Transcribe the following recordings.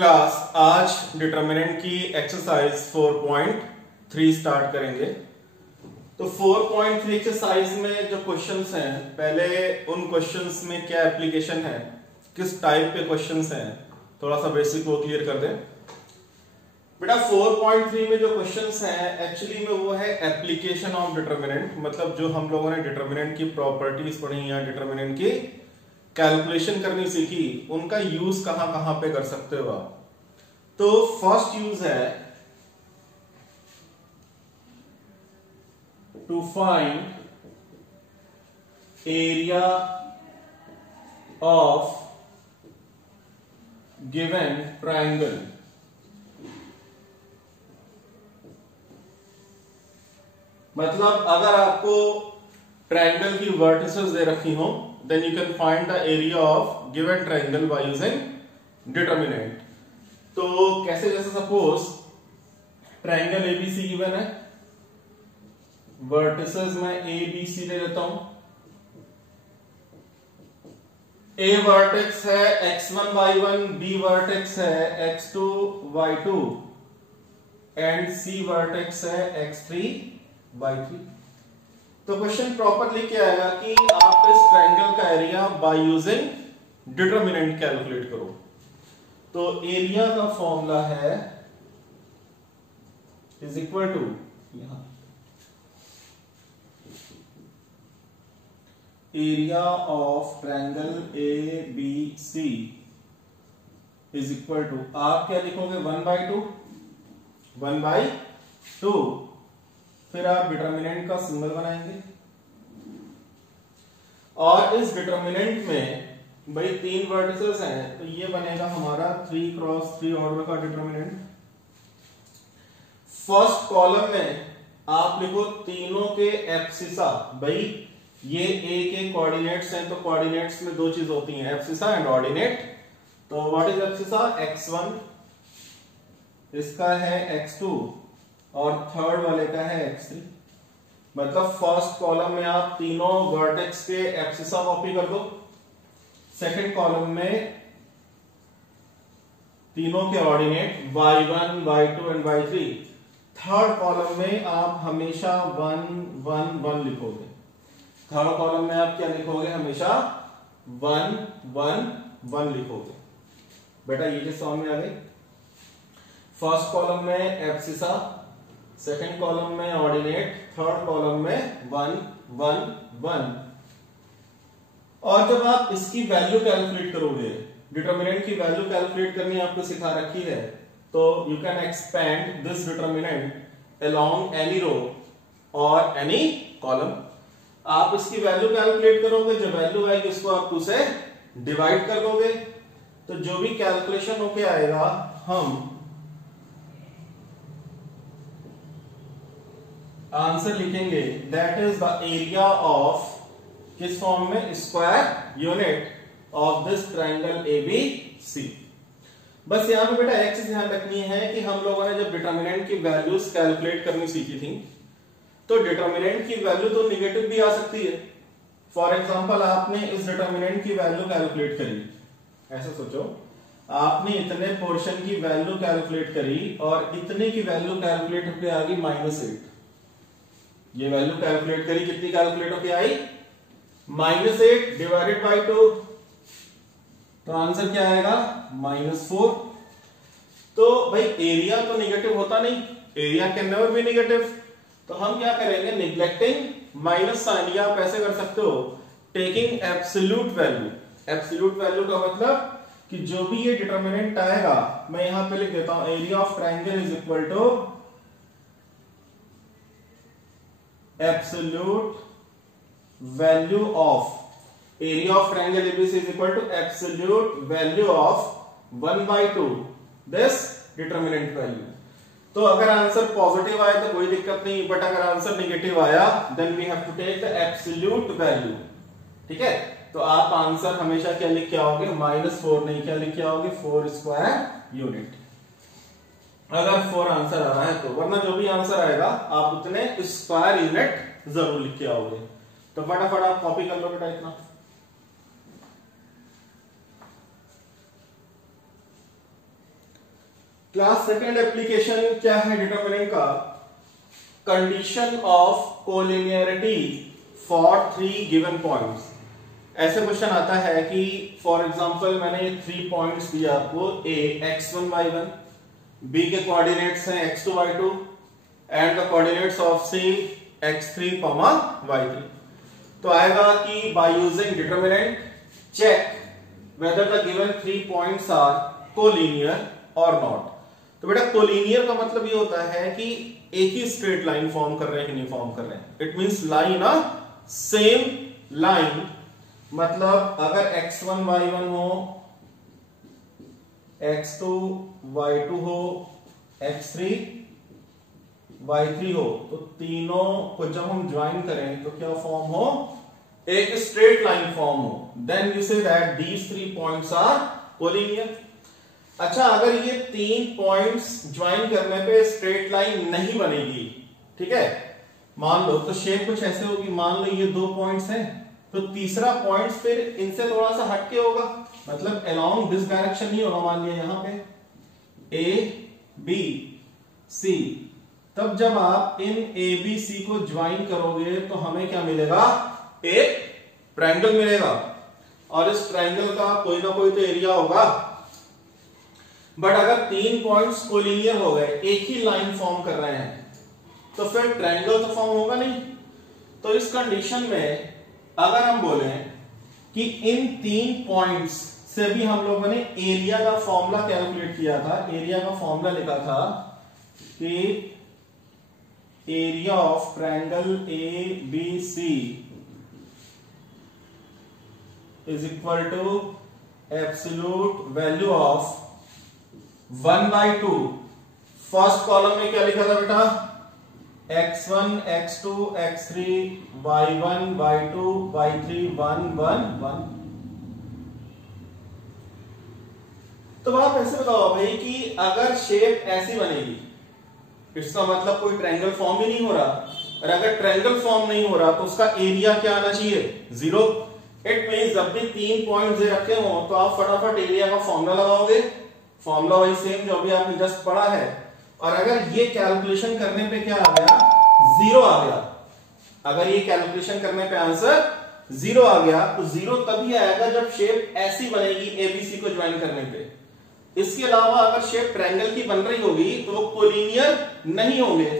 Class आज determinant की exercise 4.3 start करेंगे। तो 4.3 एक्सरसाइज में जो क्वेश्चंस हैं, पहले उन क्वेश्चंस में क्या एप्लीकेशन है, किस टाइप के क्वेश्चंस हैं, थोड़ा सा बेसिक वो क्लियर कर दें बेटा। 4.3 में जो क्वेश्चंस हैं एक्चुअली में वो है एप्लीकेशन ऑफ डिटरमिनेंट, मतलब जो हम लोगों ने डिटरमिनेंट की प्रॉपर्टीज पढ़ी या डिटरमिनेंट की कैलकुलेशन करनी सीखी, उनका यूज कहां कहां पे कर सकते हो आप। तो फर्स्ट यूज है to find area of given triangle. मतलब अगर आपको ट्रायंगल की वर्टिसेस दे रखी हो, then you can find the area of given triangle by using determinant। तो कैसे, जैसे सपोज ट्रायंगल एबीसी गिवन है, वर्टिसेस में ए बी सी ले लेता हूं। ए वर्टेक्स है x1 y1, बी वर्टेक्स है x2 y2 and C vertex है x3 y3। तो क्वेश्चन प्रॉपरली क्या आएगा कि आप इस ट्रायंगल का area by using determinant calculate करो। तो एरिया का फॉर्मूला है इज इक्वल टू, यहां area of triangle A B C is equal to, आप क्या लिखोगे 1/2, 1/2, फिर आप डिटरमिनेंट का सिंबल बनाएंगे और इस डिटरमिनेंट में भाई 3 वर्टिसेस हैं, तो ये बनेगा हमारा 3x3 ऑर्डर का डिटरमिनेंट। फर्स्ट कॉलम में आप लिखो तीनों के एब्सिसा। भाई ये ए के कोऑर्डिनेट्स हैं, तो कोऑर्डिनेट्स में दो चीज होती हैं, एब्सिसा एंड ऑर्डिनेट। तो व्हाट इज एब्सिसा? x1, इसका है x2 और थर्ड वाले का है x3। मतलब फर्स्ट कॉलम में आप तीनों वर्टेक्स के एब्सिसा कॉपी कर दो, सेकंड कॉलम में तीनों के ordinate y1, y2 and y3, third column में आप हमेशा 1 1 1 लिखोगे। थर्ड कॉलम में आप क्या लिखोगे? हमेशा 1 1 1 लिखोगे। बेटा ये चीज समझ में आ गई? फर्स्ट कॉलम में एब्सिसा, सेकेंड कॉलम में ऑर्डिनेट, थर्ड कॉलम में 1 1 1। और जब आप इसकी वैल्यू कैलकुलेट करोगे, डिटरमिनेंट की वैल्यू कैलकुलेट करनी आपको सिखा रखी है, तो you can expand this determinant along any row और एनी कॉलम। आप इसकी वैल्यू कैलकुलेट करोगे, जो वैल्यू आएगी उसको आप 2 से डिवाइड कर दोगे, तो जो भी कैलकुलेशन होके आएगा हम आंसर लिखेंगे that is the area of, किस फॉर्म में? Square unit of this triangle ABC. बस यहां पे बेटा एक चीज ध्यान रखनी है कि हम लोगों ने जब डिटरमिनेंट की वैल्यूज कैलकुलेट करनी सीखी थी, तो डिटरमिनेंट की वैल्यू तो निगेटिव भी आ सकती है। फॉर एग्जांपल आपने इस डिटरमिनेंट की वैल्यू कैलकुलेट करी, ऐसा सोचो आपने इतने पोर्शन की वैल्यू कैलकुलेट करी और इतने की वैल्यू कैलकुलेट होकर आ गई -8। ये वैल्यू कैलकुलेट करी, कितनी कैलकुलेट होके आई? -8 डिवाइडेड बाई 2, तो आंसर क्या आएगा? -4। तो भाई एरिया तो निगेटिव होता नहीं, area can never be negative. तो हम क्या करेंगे? निग्लेक्टिंग माइनस साइन, या आप ऐसे कर सकते हो taking absolute value. Absolute value का मतलब कि जो भी ये डिटरमिनेंट आएगा, मैं यहां पे लिख देता हूं area of triangle is equal to absolute value of, area of triangle ABC is equal to absolute value of 1/2 this determinant value। तो अगर आंसर पॉजिटिव आया तो कोई दिक्कत नहीं, बट अगर आंसर नेगेटिव आया then we have to take the absolute value. ठीक है, तो आप आंसर हमेशा क्या लिख के आओगे? -4 नहीं, क्या लिख के आओगे? 4 स्क्वायर यूनिट। अगर 4 आंसर आ रहा है तो, वरना जो भी आंसर आएगा आप उतने स्क्वायर यूनिट जरूर लिख के आओगे। तो फटाफट आप कॉपी कर लो बेटा इतना। क्लास सेकंड एप्लीकेशन क्या है डिटरमिनेंट का? Condition of collinearity for 3 given points. ऐसे क्वेश्चन आता है कि फॉर एग्जांपल मैंने 3 पॉइंट्स दिया आपको, a x1 y1, b के कोऑर्डिनेट्स हैं x2 y2 and the coordinates of c x3, y3। तो आएगा कि by using determinant check whether the given 3 points are collinear or not। तो बेटा कोलिनियर का मतलब ये होता है कि एक ही स्ट्रेट लाइन फॉर्म कर रहे हैं कि नहीं फॉर्म कर रहे हैं। It means line a same line, मतलब अगर x1 y1 हो, x2 y2 हो, x3 y3 हो, तो तीनों को जब हम ज्वाइन करें तो क्या फॉर्म हो? एक स्ट्रेट लाइन फॉर्म हो। Then you say that these 3 points are collinear. अच्छा, अगर ये 3 पॉइंट्स ज्वाइन करने पे स्ट्रेट लाइन नहीं बनेगी, ठीक है, मान लो, तो शेप कुछ ऐसे होगी। मान लो ये 2 पॉइंट्स हैं, तो तीसरा पॉइंट फिर इनसे थोड़ा सा हटके होगा, मतलब अलोंग दिस डायरेक्शन नहीं होगा। मान लिया यहां पे A B C, तब जब आप इन A B C को ज्वाइन करोगे तो हमें क्या मिलेगा? एक ट्रायंगल मिलेगा, और इस ट्रायंगल का कोई ना कोई तो एरिया होगा। बट अगर 3 पॉइंट्स कोलिनियर हो गए, एक ही लाइन फॉर्म कर रहे हैं, तो फिर ट्रायंगल तो फॉर्म होगा नहीं। तो इस कंडीशन में अगर हम बोलें कि इन 3 पॉइंट्स से भी हम लोगों ने एरिया का फॉर्मूला कैलकुलेट किया था। एरिया का फॉर्मूला लिखा था कि area of triangle ABC is equal to absolute value of 1/2। First column में क्या लिखा था बेटा? x1 x2 x3 y1 y2 y3 1 1 1। तो आप ऐसे बताओ भाई कि अगर शेप ऐसी बनेगी, इसका मतलब कोई ट्रायंगल फॉर्म ही नहीं हो रहा, और अगर ट्रायंगल फॉर्म नहीं हो रहा तो उसका एरिया क्या आना चाहिए? 0। इट मींस जब भी 3 पॉइंट्स रखे हो तो आप फटाफट एरिया का फॉर्मूला लगाओगे। फॉर्मूला वही सेम जो अभी आपने जस्ट पढ़ा है। और अगर ये कैलकुलेशन करने पे क्या आ गया? 0 आ गया। अगर ये कैलकुलेशन करने पे आंसर 0 आ गया, तो 0 तभी आएगा जब शेप ऐसी बनेगी ABC को ज्वाइन करने पे। इसके अलावा अगर शेप ट्रायंगल की बन रही होगी तो वो कोलिनियर नहीं होंगे।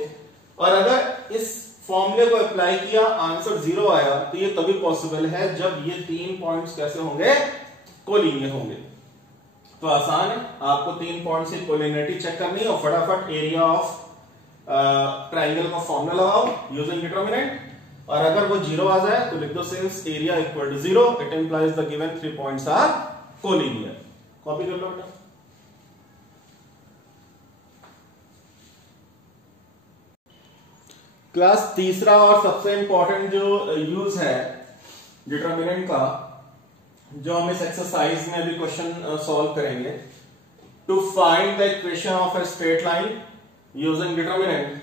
और अगर इस फॉर्मूले को अप्लाई किया, आंसर 0 आया, तो ये तभी पॉसिबल है जब ये 3 पॉइंट्स कैसे होंगे? कोलिनियर होंगे। तो आसान है, आपको 3 पॉइंट्स की कोलिनियरिटी चेक करनी है और फटाफट एरिया ऑफ ट्रायंगल का फॉर्मूला लगाओ यूजिंग डिटरमिनेंट, और अगर वो 0 आ जाए तो लिख दो since area equal to 0 it implies the given 3 points are collinear. Copy कर लो बेटा। क्लास तीसरा और सबसे इंपॉर्टेंट जो यूज है डिटरमिनेंट का, जो हम इस एक्सरसाइज में अभी क्वेश्चन सॉल्व करेंगे, to find the equation of a straight line using determinant,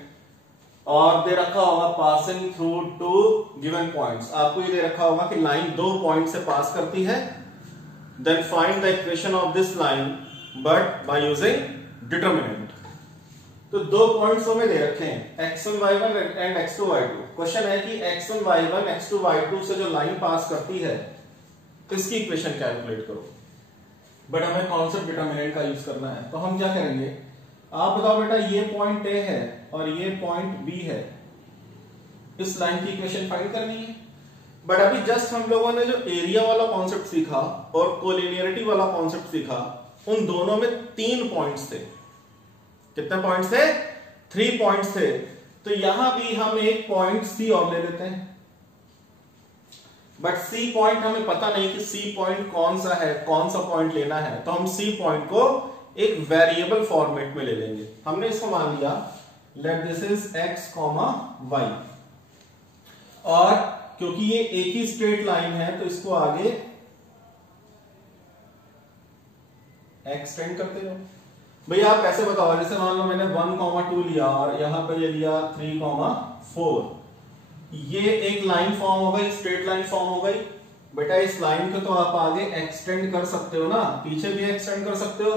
और दे रखा होगा पासिंग थ्रू 2 गिवन पॉइंट्स। आपको ये दे रखा होगा कि लाइन 2 पॉइंट से पास करती है, then find the equation of this line but by using determinant. तो 2 पॉइंट्स हमें दे रखे हैं x1 y1 and x2 y2। Question है कि x1 y1 x2 y2 से जो लाइन पास करती है इसकी इक्वेशन कैलकुलेट करो। बट हमें कॉन्सेप्ट डिटरमिनेंट का यूज करना है, तो हम क्या करेंगे? आप बताओ बेटा, ये पॉइंट A है और ये पॉइंट B है, इस लाइन की इक्वेशन फाइंड करनी है। बट अभी जस्ट हम लोगों ने जो एरिया वाला कॉन्सेप्ट सीखा और कोलिनियरिटी वाला कॉन्सेप्ट सीखा, उन दोनों में 3 पॉइंट्स थे। कितने पॉइंट्स थे? 3 पॉइंट्स थे। तो यहां भी हम एक पॉइंट C और ले लेते हैं, बट C पॉइंट हमें पता नहीं कि C पॉइंट कौन सा है, कौन सा पॉइंट लेना है, तो हम C पॉइंट को एक वेरिएबल फॉर्मेट में ले लेंगे। हमने इसको मान लिया let this is x, y, और क्योंकि ये एक ही स्ट्रेट लाइन है तो इसको आगे एक्सटेंड करते रहो। भैया आप कैसे बताओ? जैसे मान लो मैंने 1, 2 लिया और यहां पर ये लिया 3, 4, ये एक लाइन फॉर्म हो गई, स्ट्रेट लाइन फॉर्म हो गई। बेटा इस लाइन को तो आप आगे एक्सटेंड कर सकते हो ना, पीछे भी एक्सटेंड कर सकते हो।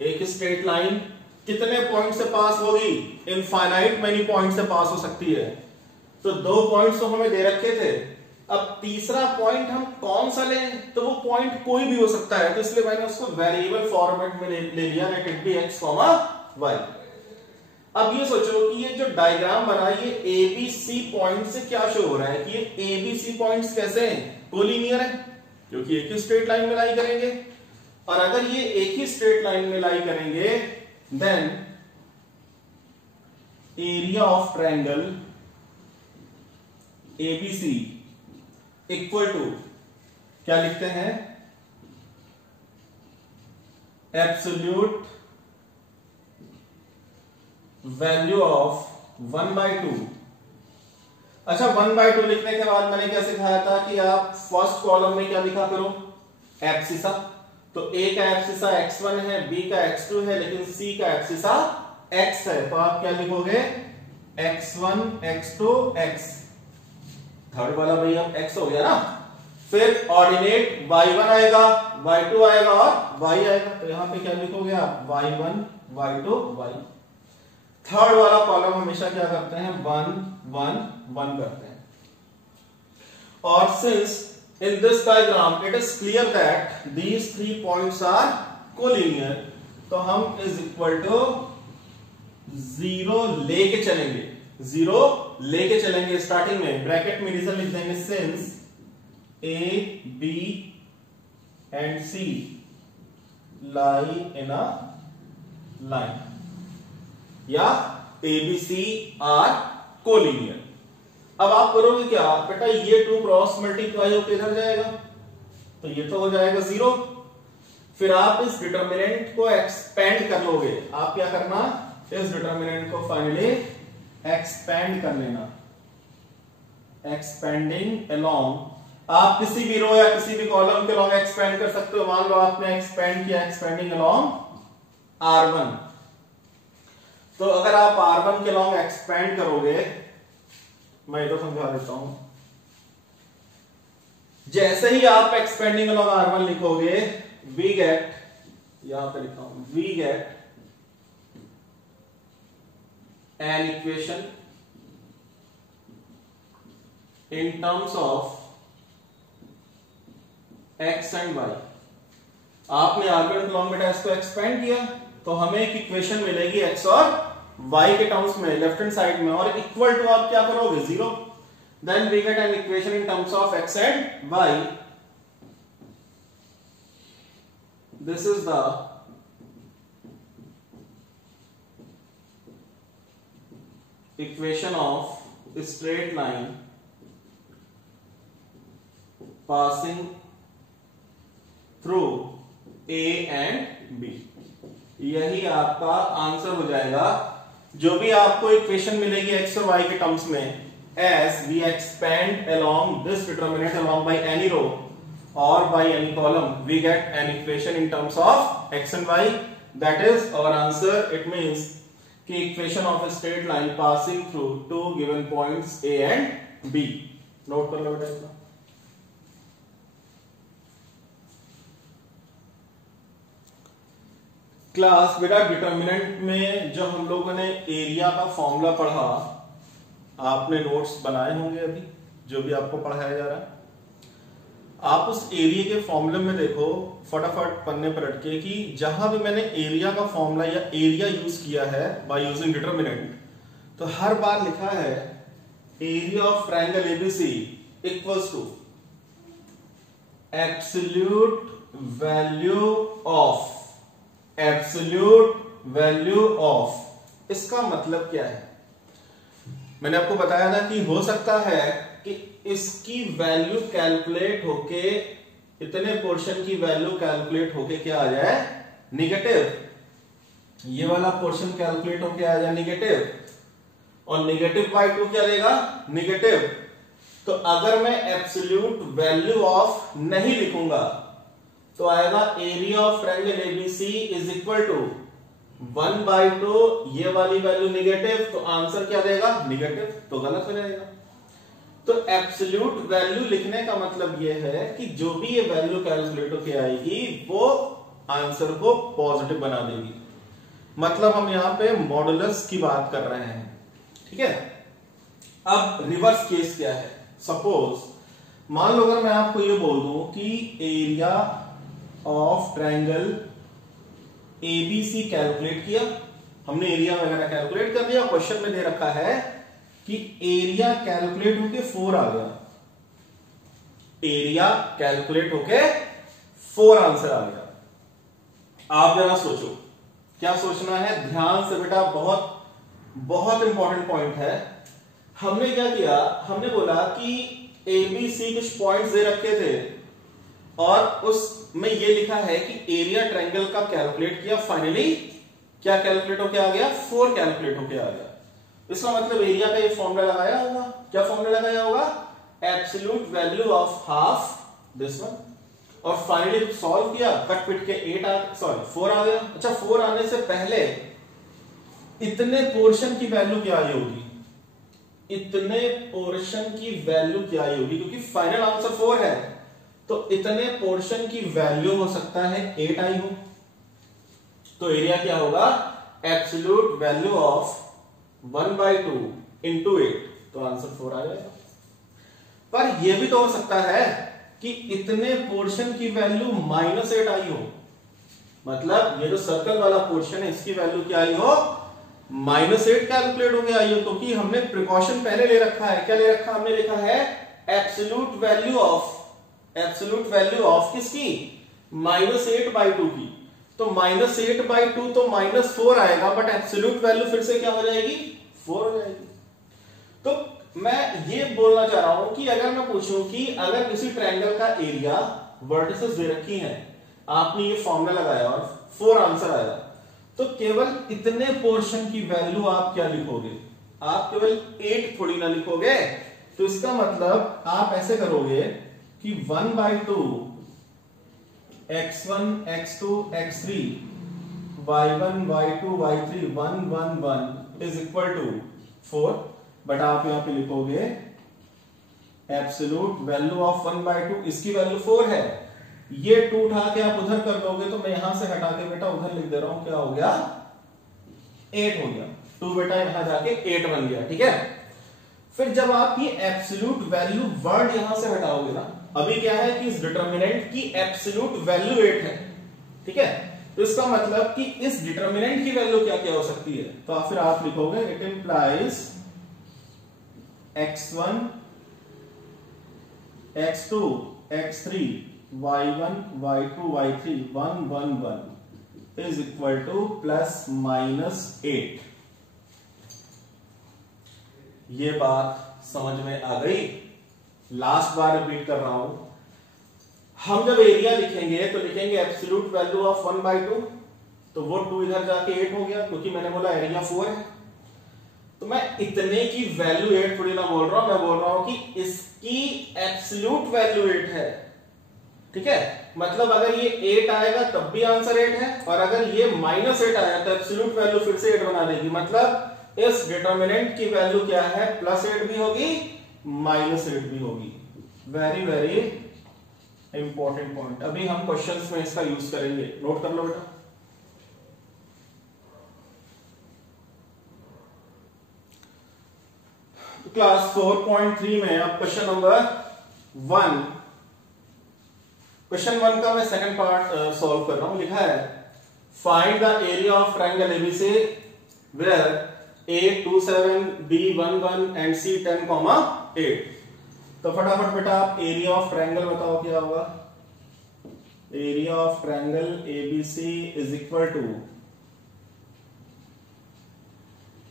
एक स्ट्रेट लाइन कितने पॉइंट से पास होगी? इनफाइनाइट मेनी पॉइंट से पास हो सकती है। तो 2 पॉइंट्स तो हमें दे रखे थे, अब तीसरा पॉइंट हम कौन सा लें? तो वो पॉइंट कोई भी हो सकता है, तो इसलिए मैंने उसको वेरिएबल फॉर्मेट में ले लिया, let it be x, y। अब ये सोचो कि ये जो डायग्राम बना ये ABC पॉइंट से क्या शो हो रहा है कि ये ABC पॉइंट्स कैसे हैं? कोलिनियर है, क्योंकि एक ही स्ट्रेट लाइन में लाई करेंगे। और अगर ये एक ही स्ट्रेट लाइन में लाई करेंगे then area of triangle ABC equal to क्या लिखते हैं? Absolute value of 1/2। अच्छा, 1/2 लिखने के बाद मैंने क्या सिखाया था कि आप फर्स्ट कॉलम में क्या लिखा करो? एब्सिसा। तो A का एब्सिसा x1 है, B का x2 है, लेकिन C का एब्सिसा x है, तो आप क्या लिखोगे? x1 x2 x। थर्ड वाला भाई अब x हो गया ना। फिर ऑर्डिनेट y1 आएगा, y2 आएगा और y आएगा, तो यहां पे क्या लिखोगे आप? y1 y2 y। थर्ड वाला कॉलम हमेशा क्या करते हैं? 1 1 1 करते हैं। और since in this diagram it is clear that these 3 points are collinear, तो हम is equal to 0 लेके चलेंगे, 0 लेके चलेंगे। स्टार्टिंग में ब्रैकेट में रीजन लिख देंगे, since A, B and C lie in a line, या ABC are collinear। अब आप करोगे क्या बेटा? ये 2 क्रॉस मल्टीप्लाई होकर इधर जाएगा, तो ये तो हो जाएगा 0। फिर आप इस डिटर्मिनेंट को एक्सपेंड कर लोगे। आप क्या करना? इस डिटर्मिनेंट को फाइनली एक्सपेंड कर लेना, एक्सपेंडिंग अलोंग। आप किसी भी रो या किसी भी कॉलम के अलोंग एक्सपेंड कर सकते हो। मान लो आपने एक्सपेंड किया, एक्सपेंडिंग अलोंग R1, तो अगर आप R1 के अलोंग एक्सपेंड करोगे, मैं तो समझा देता हूं, जैसे ही आप एक्सपेंडिंग अलोंग R1 लिखोगे, वी गेट, यहां पे लिखा हूं, we get an equation in terms of x and y। आपने R1 अलोंग बेटा इसको एक्सपेंड किया, तो हमें एक इक्वेशन मिलेगी x और y के टर्म्स में, लेफ्ट हैंड साइड में, और इक्वल टू आप क्या करोगे? 0। Then we get an equation in terms of x and y। This is the equation of straight line passing through A and B। यही आपका आंसर हो जाएगा। जो भी आपको इक्वेशन मिलेगी x और y के टर्म्स में, as we expand along this determinant along by any row or by any column, we get an equation in terms of x and y. That is our answer. It means कि equation of a straight line passing through 2 given points A and B. Note कर लो बेटा इसको। Class बेटा determinant में जब हम लोगों ने एरिया का फॉर्मूला पढ़ा, आपने नोट्स बनाए होंगे अभी, जो भी आपको पढ़ाया जा रहा है। आप उस एरिया के फॉर्मूले में देखो, फटाफट पन्ने पर अटके कि जहां भी मैंने एरिया का फॉर्मूला या एरिया यूज किया है बाय यूजिंग डिटर्मिनेंट, तो हर बार लिखा है area of triangle ABC equals to absolute value of, absolute value of. इसका मतलब क्या है? मैंने आपको बताया था कि हो सकता है कि इसकी वैल्यू कैलकुलेट होके, इतने पोर्शन की वैल्यू कैलकुलेट होके क्या आ जाए? निगेटिव। ये वाला पोर्शन कैलकुलेट होके आ जाए निगेटिव, और निगेटिव बाय 2 क्या देगा? निगेटिव। तो अगर मैं एब्सोल्यूट वैल्यू ऑफ नहीं लिखूंगा तो आएगा area of triangle ABC is equal to 1/2, ये वाली वैल्यू निगेटिव, तो आंसर क्या देगा? निगेटिव, तो गलत हो जाएगा। तो एब्सोल्यूट वैल्यू लिखने का मतलब ये है कि जो भी ये वैल्यू कैलकुलेट होके आएगी वो आंसर को पॉजिटिव बना देगी। मतलब हम यहां पे मॉडुलस की बात कर रहे हैं, ठीक है। अब रिवर्स केस क्या है, सपोज मान लो अगर मैं आपको ये बोल दूं कि area of triangle ABC calculate किया, हमने एरिया वगैरह कैलकुलेट कर लिया, क्वेश्चन में दे रखा है कि एरिया कैलकुलेट होके 4 आ गया, एरिया कैलकुलेट होके 4 आंसर आ गया। आप जरा सोचो, क्या सोचना है, ध्यान से बेटा, बहुत बहुत इंपॉर्टेंट पॉइंट है। हमने क्या किया, हमने बोला कि एबीसी कुछ पॉइंट्स दे रखे थे और उसमें ये लिखा है कि एरिया ट्रायंगल का कैलकुलेट किया, फाइनली क्या कैलकुलेट होके आ गया, 4 कैलकुलेट होके आ गया। इसका मतलब एरिया का ये फॉर्मूला लगाया होगा, क्या फॉर्मूला लगाया होगा, absolute value of half this one, और फाइनली सॉल्व किया, कट पिट के 4 आ गया। अच्छा, 4 आने से पहले इतने पोर्शन की वैल्यू क्या आई होगी, इतने पोर्शन की वैल्यू क्या आई होगी, क्योंकि फाइनल आंसर 4 है, तो इतने पोर्शन की वैल्यू हो सकता है 8 आई हो, तो एरिया क्या होगा, एब्सोल्यूट वैल्यू ऑफ 1/2 इंटू 8, तो आंसर 4 आ जाएगा। पर यह भी तो हो सकता है कि इतने पोर्शन की वैल्यू -8 आई हो, मतलब ये जो सर्कल वाला पोर्शन है इसकी वैल्यू क्या आई हो, -8 कैलकुलेट हो गया, ये क्योंकि हमने प्रिकॉशन पहले ले रखा है। क्या ले रखा, हमने लिखा है एब्सोल्यूट वैल्यू ऑफ किसकी, -8/2 की, तो -8/2 तो -4 आएगा, बट एब्सोल्यूट वैल्यू फिर से क्या हो जाएगी, 4 हो जाएगी। तो मैं ये बोलना चाह रहा हूं कि अगर मैं पूछूं कि अगर किसी ट्रायंगल का एरिया, वर्टिसेस दे रखी हैं, आपने ये फॉर्मूला लगाया और 4 आंसर आया, तो केवल इतने पोर्शन की वैल्यू आप क्या लिखोगे, आप केवल 8 थोड़ी ना लिखोगे। तो इसका मतलब आप ऐसे करोगे कि 1/2 x1 x2 x3 y1 y2 y3 1 1 1 is equal to 4, but आप यहां पे लिखोगे एब्सोल्यूट वैल्यू ऑफ 1/2, इसकी वैल्यू 4 है, ये 2 उठा के आप उधर कर दोगे, तो मैं यहां से हटा के बेटा उधर लिख दे रहा हूं, क्या हो गया, 8 हो गया, 2 बेटा यहां जाके 8 बन गया, ठीक है। फिर जब आप ये एब्सोल्यूट वैल्यू वर्ड यहां से हटाओगे ना, अभी क्या है कि इस डिटरमिनेंट की एब्सोल्यूट वैल्यू 8 है, ठीक है, तो इसका मतलब कि इस डिटरमिनेंट की वैल्यू क्या क्या हो सकती है, तो फिर आप लिखोगे it implies x1 x2 x3 y1 y2 y3 1 1 1 is equal to +-8। ये बात समझ में आ गई, लास्ट बार रिपीट कर रहा हूं, हम जब एरिया लिखेंगे तो लिखेंगे एब्सोल्यूट वैल्यू ऑफ 1/2, तो वो 2 इधर जाके 8 हो गया, क्योंकि मैंने बोला एरिया 4 है, तो मैं इतने की वैल्यू 8 थोड़ी ना बोल रहा हूं, मैं बोल रहा हूं कि इसकी एब्सोल्यूट वैल्यू 8 है, ठीक है। मतलब अगर ये 8 आएगा तब भी आंसर 8 है, और अगर ये -8 आया तो एब्सोल्यूट वैल्यू फिर से 8 बना देगी, मतलब इस डिटरमिनेंट की वैल्यू क्या है, +8 भी होगी -8 भी होगी। वेरी वेरी इंपॉर्टेंट पॉइंट, अभी हम क्वेश्चंस में इसका यूज करेंगे, नोट कर लो बेटा। क्लास 4.3 में अब क्वेश्चन नंबर 1, क्वेश्चन 1 का मैं सेकंड पार्ट सॉल्व कर रहा हूं। लिखा है find the area of triangle ABC where A 27 B 11 and C 10, 8। तो फटाफट बेटा आप एरिया ऑफ ट्रायंगल बताओ क्या होगा, area of triangle ABC is equal to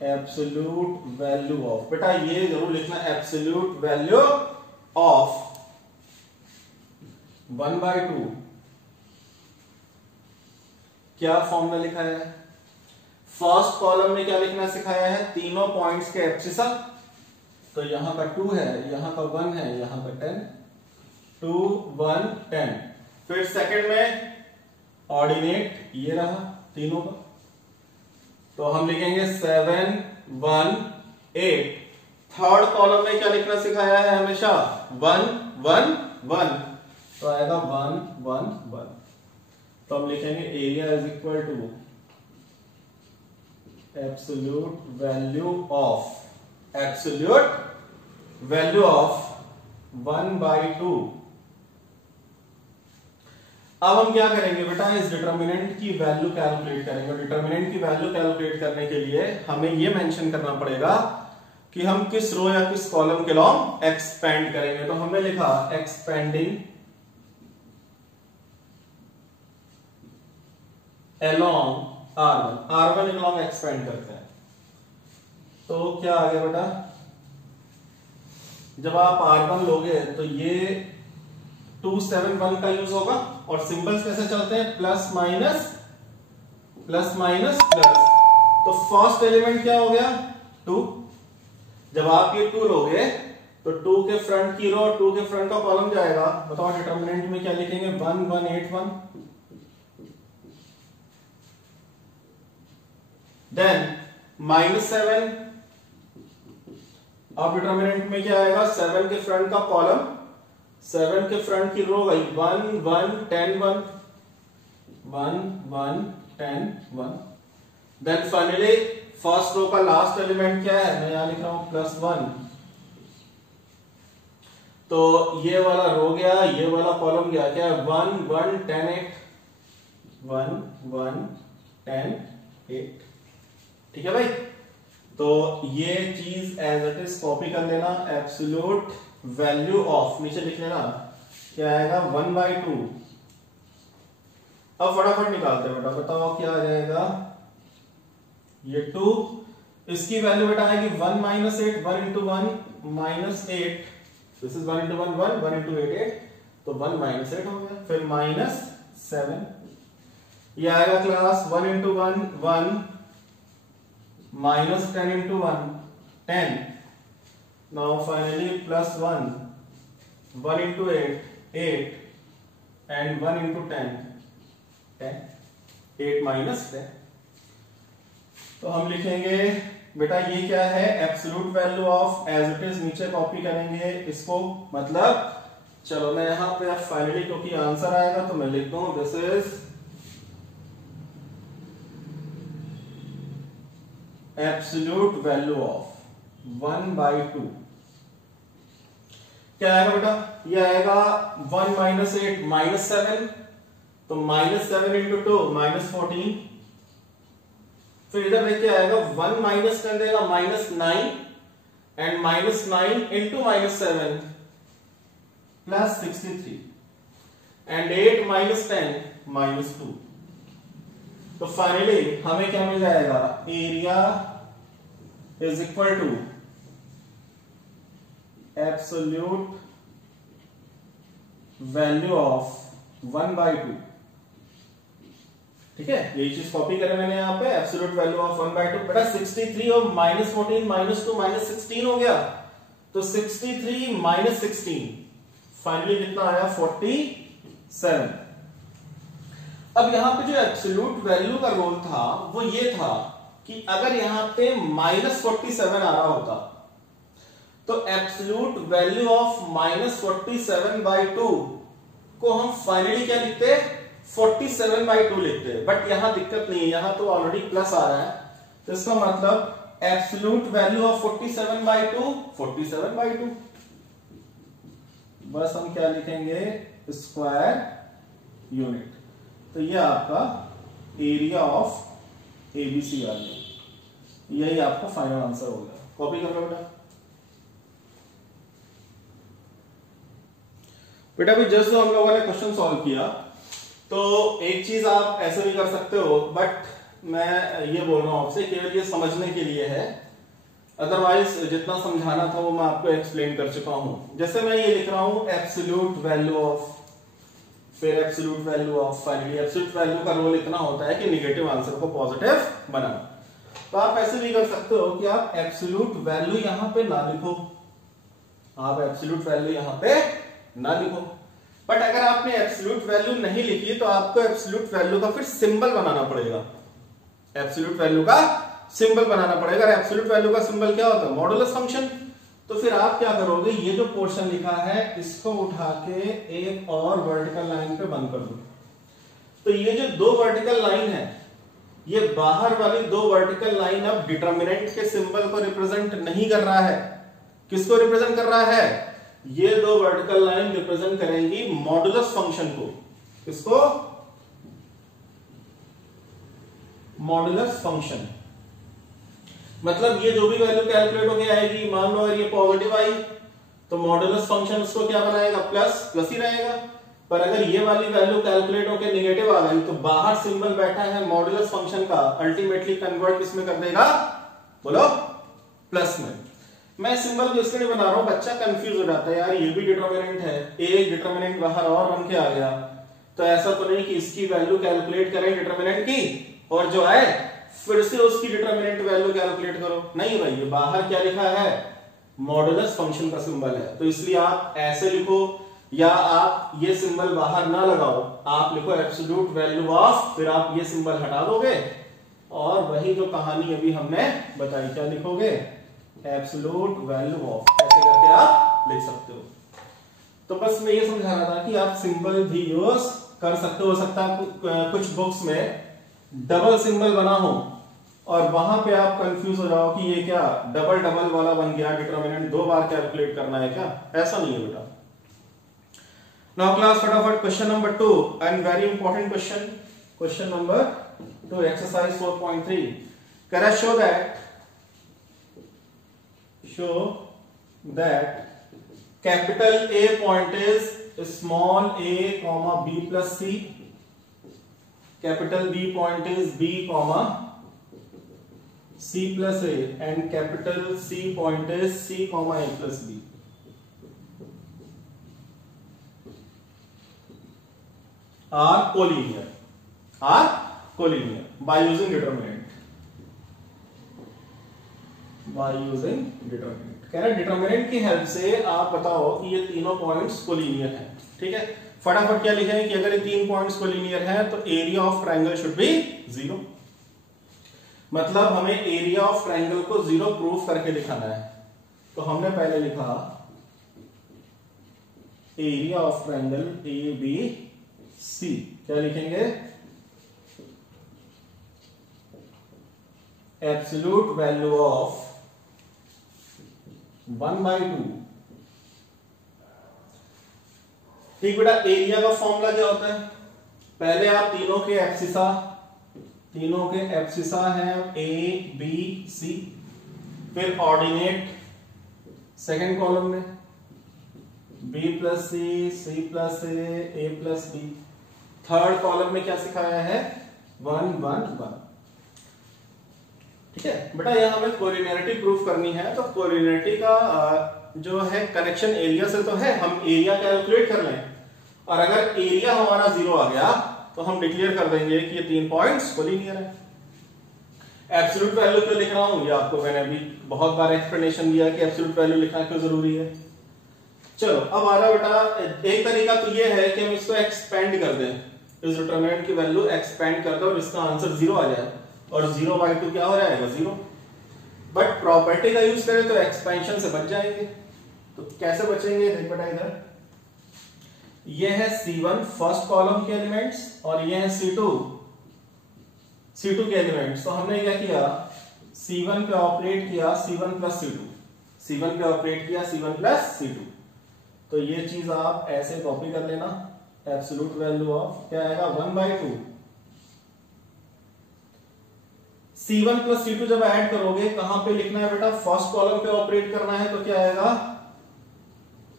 absolute value of, बेटा ये जरूर लिखना, एब्सोल्यूट वैल्यू ऑफ 1/2, क्या फॉर्मूला लिखा है, फर्स्ट कॉलम में क्या लिखना सिखाया है, तीनों पॉइंट्स के एब्सिसा, तो यहां का 2 है, यहां का 1 है, यहां का 10, 2 1 10। फिर सेकंड में ऑर्डिनेट ये रहा तीनों का, तो हम लिखेंगे 7 1 8। थर्ड कॉलम में क्या लिखना सिखाया है हमेशा, 1 1 1, तो आएगा 1 1 1। तो हम लिखेंगे area is equal to absolute value of 1/2। अब हम क्या करेंगे बेटा, इस डिटर्मिनेंट की वैल्यू कैलकुलेट करेंगे। डिटर्मिनेंट की वैल्यू कैलकुलेट करने के लिए हमें यह मेंशन करना पड़ेगा कि हम किस रो या किस कॉलम के लॉन्ग एक्सपेंड करेंगे। तो हमने लिखा expanding along R1 along expand करते हैं। तो क्या आ गया बेटा, जब आप R1 लोगे तो ये 271 का यूज होगा और सिंबल्स कैसे चलते हैं, plus minus plus minus plus. तो फर्स्ट एलिमेंट क्या हो गया 2। जब आप ये 2 लोगे तो 2 के फ्रंट की रो और 2 के फ्रंट का कॉलम जाएगा। बताओ डिटर्मिनेंट में क्या लिखेंगे, 1 1 8 1। देन -7। अब डिटर्मिनेंट में क्या आएगा, 7 के फ्रंट का कॉलम, 7 के फ्रंट की रो गई 1 1 10 1 1 1 10 1। देन फाइनली फर्स्ट रो का लास्ट एलिमेंट क्या है, मैं यहां लिख रहा हूं +1। तो ये वाला रो गया, ये वाला कॉलम गया, क्या 1 1 10 8 1 1 10 8। ठीक है भाई, तो ये चीज एज इट इज कॉपी कर लेना। एब्सोल्यूट वैल्यू ऑफ नीचे लिख लेना, क्या आएगा 1/2। अब फटाफट निकालते हैं बेटा, बताओ क्या आ जाएगा, ये 2, इसकी वैल्यू बेटा आएगी 1 - 8 1 × 1 -8। दिस इज 1 × 1 1 1 × 8 8, तो 1 - 8 हो गया। फिर -7, ये आएगा क्लास 1 × 1 1 -10 × 1 10। Now finally +1 1 × 8 8 and 1 × 10 10 8 - 10। तो हम लिखेंगे बेटा ये क्या है, absolute value of, as it is नीचे कॉपी करेंगे इसको। मतलब चलो मैं यहां पे अब फाइनली क्योंकि आंसर आएगा तो मैं लिख दूं this is absolute value of 1/2। क्या आएगा बेटा, ये आएगा 1 - 8 -7, तो -7 × 2 -14। फिर इधर देखिए आएगा 1 - 10 देगा -9 एंड -9 × -7 +63 एंड 8 - 10 -2। तो फाइनली हमें क्या मिल जाएगा, area is equal to absolute value of 1/2। ठीक है, यही चीज कॉपी करें मैंने यहां पे, एब्सोल्यूट वैल्यू ऑफ 1/2। बेटा 63 और -14 -2 -16 हो गया, तो 63 - 16 फाइनली कितना आया 47। अब यहां पे जो एब्सोल्यूट वैल्यू का रोल था वो ये था कि अगर यहां पे -47 आ रहा होता तो एब्सोल्यूट वैल्यू ऑफ -47/2 को हम फाइनली क्या लिखते, 47/2 लिखते हैं। बट यहां दिक्कत नहीं है, यहां तो ऑलरेडी प्लस आ रहा है, तो इसका मतलब एब्सोल्यूट वैल्यू ऑफ 47/2 47/2। बस हम क्या लिखेंगे, स्क्वायर यूनिट। तो ये आपका एरिया ऑफ एबीसी आ गया, यही आपका फाइनल आंसर हो गया। कॉपी कर लो बेटा। बेटा भी जस्ट हम लोगों ने क्वेश्चन सॉल्व किया, तो एक चीज आप ऐसे भी कर सकते हो, बट मैं ये बोल रहा हूं आपसे केवल ये समझने के लिए है, अदरवाइज जितना समझाना था वो मैं आपको एक्सप्लेन कर चुका हूं। जैसे मैं ये लिख रहा हूं एब्सोल्यूट वैल्यू ऑफ, फिर absolute value of, finally absolute value का रोल इतना होता है कि नेगेटिव आंसर को पॉजिटिव बनाना। तो आप ऐसे भी कर सकते हो कि आप एब्सोल्यूट वैल्यू यहां पे ना लिखो, आप एब्सोल्यूट वैल्यू यहां पे ना लिखो, बट अगर आपने एब्सोल्यूट वैल्यू नहीं लिखी तो आपको एब्सोल्यूट वैल्यू का फिर सिंबल बनाना पड़ेगा, एब्सोल्यूट वैल्यू का सिंबल बनाना पड़ेगा। एब्सोल्यूट वैल्यू का सिंबल क्या होता है, मॉडुलस फंक्शन। तो फिर आप क्या करोगे, ये जो पोर्शन लिखा है इसको उठा के एक और वर्टिकल लाइन पे बंद कर दो। तो ये जो दो वर्टिकल लाइन है ये बाहर वाली दो वर्टिकल लाइन अब डिटरमिनेंट के सिंबल को रिप्रेजेंट नहीं कर रहा है। किसको रिप्रेजेंट कर रहा है? ये दो वर्टिकल लाइन रिप्रेजेंट करेंगी मॉडुलस फंक्शन को। किसको? Modulus function. मतलब ये जो भी वैल्यू कैलकुलेट होके आएगी, मान लो अगर ये पॉजिटिव आई तो मॉडुलस फंक्शन उसको क्या बनाएगा? प्लस प्लस ही रहेगा। पर अगर ये वाली वैल्यू कैलकुलेट होके नेगेटिव आ गई तो बाहर सिंबल बैठा है मॉडुलस फंक्शन का, अल्टीमेटली कन्वर्ट किसमें कर देगा? बोलो, प्लस में। मैं सिंबल को इसलिए बना रहा हूं, बच्चा कंफ्यूज हो जाता है, यार ये भी डिटरमिनेंट है, एक डिटरमिनेंट बाहर और बन के आ गया, तो ऐसा तो नहीं कि इसकी वैल्यू कैलकुलेट करें डिटरमिनेंट की और जो आए फिर से उसकी डिटरमिनेंट वैल्यू कैलकुलेट करो। नहीं भाई, ये बाहर क्या लिखा है? मॉडुलस फंक्शन का सिंबल है। तो इसलिए आप ऐसे लिखो, या आप ये सिंबल बाहर ना लगाओ, आप लिखो एब्सोल्यूट वैल्यू ऑफ, फिर आप ये सिंबल हटा दोगे और वही जो कहानी अभी हमने बताई, क्या लिखोगे? एब्सोल्यूट वैल्यू ऑफ, ऐसे करके आप लिख सकते हो। तो बस मैं ये समझा रहा था कि आप सिंबल भी यूज कर सकते हो सकता है कुछ बुक्स में डबल सिंबल बना हो और वहां पे आप कंफ्यूज हो जाओ कि ये क्या डबल डबल वाला बन गया, डिटरमिनेंट दो बार कैलकुलेट करना है क्या? ऐसा नहीं है बेटा। नाउ क्लास, फटाफट question number 2 and very important question, question number 2 exercise 4.3। कह रहा show that capital A point is small a comma b plus c, capital B point is b comma c plus a and capital C point is c comma a plus b. are collinear by using determinant, कह रहा determinant की help से आप बताओ कि ये तीनों points collinear हैं। ठीक है, फटाफट क्या लिखे हैं कि अगर ये तीन पॉइंट्स कोलिनियर हैं तो area of triangle should be 0। मतलब हमें एरिया ऑफ ट्रायंगल को 0 प्रूफ करके दिखाना है। तो हमने पहले लिखा area of triangle A B C, क्या लिखेंगे? Absolute value of 1/2। ठीक बेटा, एरिया का फॉर्मूला क्या होता है? पहले आप तीनों के एब्सिसा हैं ए बी सी, फिर ऑर्डिनेट सेकेंड कॉलम में b plus C plus A plus B, third column में क्या सिखाया है? 1 1 1। ठीक है बेटा, यहां हमें कोलिनियरिटी प्रूफ करनी है। तो कोलिनियरिटी का जो है कनेक्शन एरिया से तो है, हम एरिया कैलकुलेट कर लें और अगर एरिया हमारा 0 आ गया तो हम डिक्लेयर कर देंगे कि ये तीन पॉइंट्स कोलिनियर है। एब्सोल्यूट वैल्यू क्यों लिख रहा हूं? ये आपको मैंने अभी बहुत बार एक्सप्लेनेशन दिया कि एब्सोल्यूट वैल्यू लिखना क्यों जरूरी है। चलो अब आ रहा बेटा, एक तरीका तो ये है कि हम इसको एक्सपेंड कर दें, इस डिटरमिनेंट की वैल्यू एक्सपेंड कर दो और इसका आंसर 0 आ जाए और 0/2 क्या हो जाएगा? 0। बट प्रॉपर्टी का यूज करें तो एक्सपेंशन से बच जाएंगे। तो कैसे बचेंगे? देख बेटा, इधर ये है C1 फर्स्ट कॉलम के एलिमेंट्स और ये है C2 के एलिमेंट्स। तो हमने क्या किया? C1 पे ऑपरेट किया C1 प्लस C2, C1 पे ऑपरेट किया C1 प्लस C2। तो ये चीज आप ऐसे कॉपी कर लेना। एब्सोल्यूट वैल्यू ऑफ क्या आएगा? 1/2। C1 प्लस C2 जब ऐड करोगे कहां पे लिखना है बेटा? फर्स्ट कॉलम पे ऑपरेट करना है। तो क्या आएगा?